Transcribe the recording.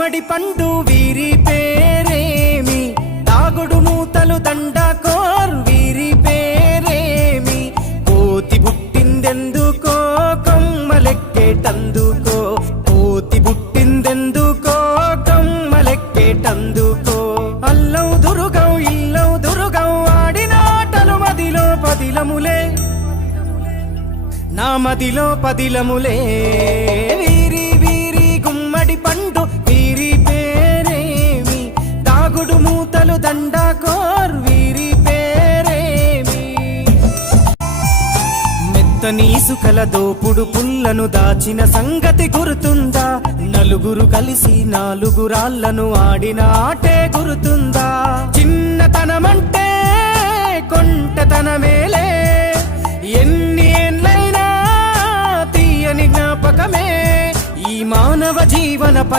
గుమ్మడి పండు వీరి పేరేమి, దాగుడు మూతలు దండకోర్ వీరి పేరేమి, కోతి పుట్టిందెందుకో కొమ్మలెక్కేటందుకో, కోతి పుట్టిందెందుకో కొమ్మలెక్కేటందుకో. అల్లౌ దురుగౌ ఇల్లౌ దురుగౌ ఆడినాటలు మదిలో పదిలములే, నా మదిలో పదిలములే. వీరి వీరి గుమ్మడి పండు వీరి పేరేమి, దాగుడు మూతలు దండకోర్ వీరి పేరేమి. మెత్తని ఇసుకల దోపుడు పుల్లను దాచిన సంగతి గుర్తుందా, నలుగురు కలిసి నాలుగు రాళ్లను ఆడిన ఆటే గుర్తుందా. చిన్నతనమంటే కొంటతనమేలే, ఎన్ని ఏండ్లైనా తీయని జ్ఞాపకమే ఈ మానవ జీవన పయ